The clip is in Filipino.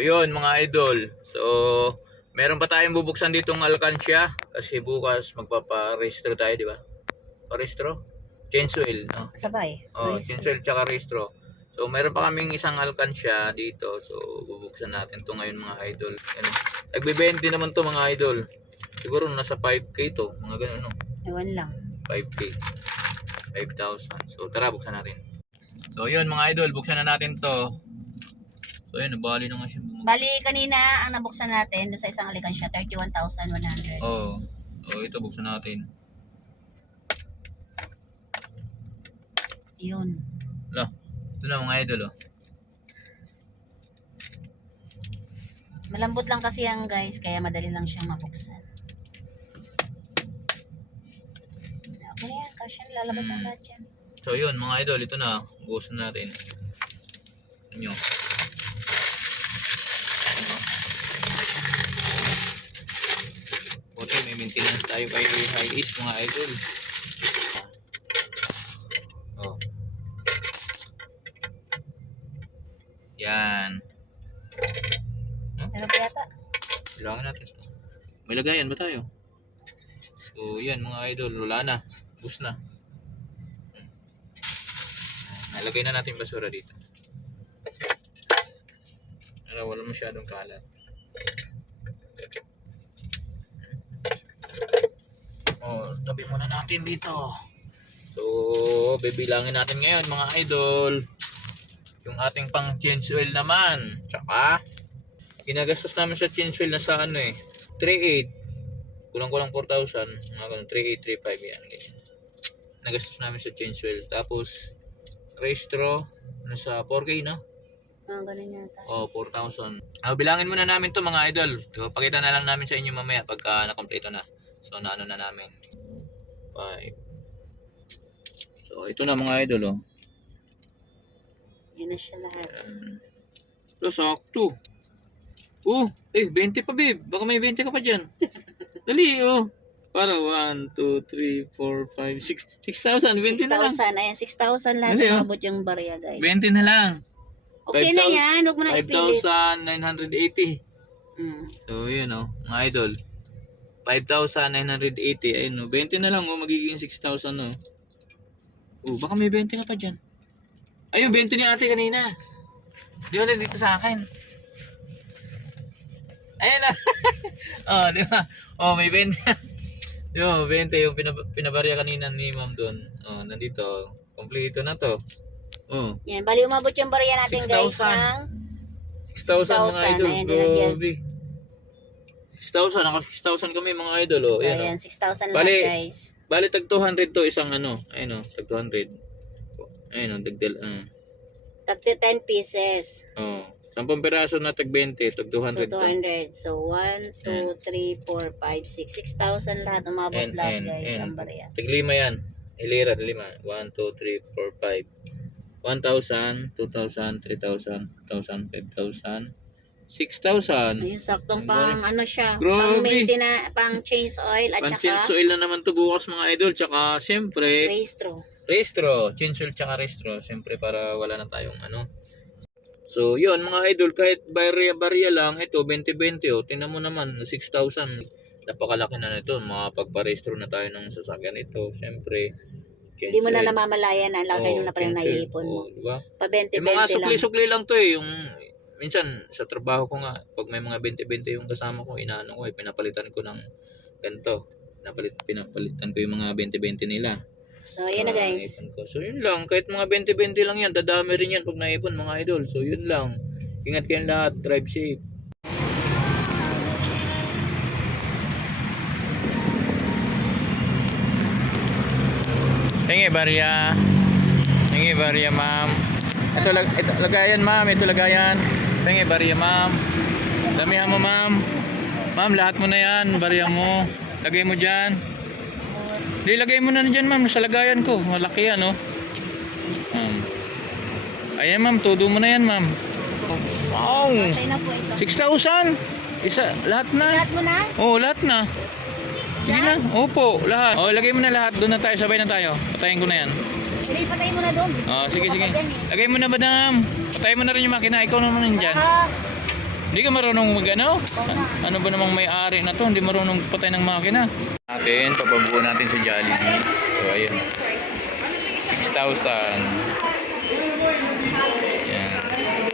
yun mga idol. So meron pa tayong bubuksan ditong alkansya kasi bukas magpapa-restro tayo, di ba? Pa-restro? Change oil, no? Sabay. Change oil tsaka restro. So meron pa kaming isang alkansya dito. So bubuksan natin to ngayon mga idol. Ano? Nagbe-20 naman to mga idol. Siguro nasa 5k to, mga ganun, no? Ewan lang. 5k. 5,000. So tara, buksan natin. So yun mga idol, buksan na natin to. So yun, nabali na nga siya. Bali, kanina ang nabuksan natin doon sa isang alikansya, 31,100. Oo. So ito, buksan natin. Yun. Wala. Ito na mga idol, oh. Malambot lang kasi yan guys, kaya madali lang siyang mabuksan. Okay na yan, kasi lalabas ang lahat yan. So yun mga idol, ito na. Buksan natin. Ano? Buti may maintenance tayo kay High East mga idol. Oh. Yan. Ano pa yata? Kailangan natin ito. May lagayan ba tayo? So yan mga idol, wala na. Bus na. Nalagay na natin basura dito. Wala masyadong kalat. Tabi muna natin dito. So, bibilangin natin ngayon mga idol. Yung ating pang change oil naman. Tsaka, ginagastos namin sa change oil na sa 3,800. Kulang-kulang 4,000. Mga ganun, 3,800, 3,500 yan. Nagastos namin sa change oil. Tapos, restro, nasa 4K na. Ganun yata. 4,000. Bilangin muna namin to mga idol. So, pakita na lang namin sa inyo mamaya pagka nakompleto na. So, naano na namin. 5. So, ito na mga idol, oh. Yan na siya lahat. So, sakto. 20 pa, babe. Baka may 20 ka pa dyan. Dali, oh. Para 1, 2, 3, 4, 5, 6, 6,000. 20 na lang. 6,000. Ayan, 6,000 lahat. Dali, oh. Umabot yung barya, guys. 20 na lang. Okay na yan. Huwag mo na ipilit. 5,980. So, yun, oh. Mga idol. 5,980. Ayun, oh. 20 na lang, oh. Magiging 6,000, oh. Baka may 20 ka pa dyan. Ayun, 20 ni ate kanina. Di ba dito sa akin? Ayun na. Di ba? May 20. Di ba, 20 yung pinabarya kanina ni ma'am doon. Nandito. Kompleto na to. Yan, bali umabot yung barya natin 6,000. guys ng 6,000 mga idol. Ayan, dinagyan. Grabe. 6,000. Naka 6,000 kami mga idol. So, ayan, 6,000 lahat guys. Bali, tag 200 to isang ano. Ayun, tag 200. Ayun, dagdal. Tag 10 pieces. 10 piraso na tag 20. Tag 200 So, 200. So, 1, 2, 3, 4, 5, 6. 6,000 lahat. Umabot lahat guys. Ang barya. Tag 5 yan. Ilira, 5. 1, 2, 3, 4, 5. 1,000, 2,000, 3,000, 4,000, 5,000, 6,000. Ayun, saktong pang ano siya. Grabe. Pang maintenance, pang change oil at Pang saka change oil na naman to bukas mga idol. Tsaka siyempre, restro. Change oil tsaka restro. Siyempre para wala na tayong ano. So yun mga idol, kahit barya lang, ito 20-20 oh. Tingnan mo naman, 6,000. Napakalaki na nito. Makapagpa-restro na tayo ng sasakyan ito. Siyempre, hindi mo na namamalayan na lang kayo na parang naiipon mo. Diba? Pa 20-20 yung mga lang. sukli-sukli lang to eh. Yung, minsan sa trabaho ko nga, pag may mga 20-20 yung kasama ko, inaano ko pinapalitan ko ng ganito. Pinapalitan ko yung mga 20-20 nila. So yun na guys. So yun lang, kahit mga 20-20 lang yan, dadami rin yan pag naipon mga idol. So yun lang. Ingat kayong lahat, drive safe. Tingi barya ma'am. Ito lagayan ma'am, ito lagayan. Tingi barya ma'am. Damihan mo ma'am. Ma'am, lahat mo na yan, barya mo. Lagay mo diyan. Lagay mo na diyan ma'am sa lagayan ko. Malaki yan oh. Ayan ma'am, todo mo na yan ma'am. Wow. 6,000. Isa, lahat na. Lahat mo na? Lahat na. Sige na. Opo, lahat. Lagay mo na lahat. Doon na tayo. Sabay na tayo. Patayin ko na yan. Sige, patayin mo na doon. Sige. Lagay mo na, madam. Patayin mo na rin yung makina. Ikaw naman yan dyan. Hindi ka marunong mag-ano? Ano ba namang may-ari na to? Hindi marunong patay ng makina. Natin, papabuo natin sa Jollibee. So, ayun. 6,000. Yan.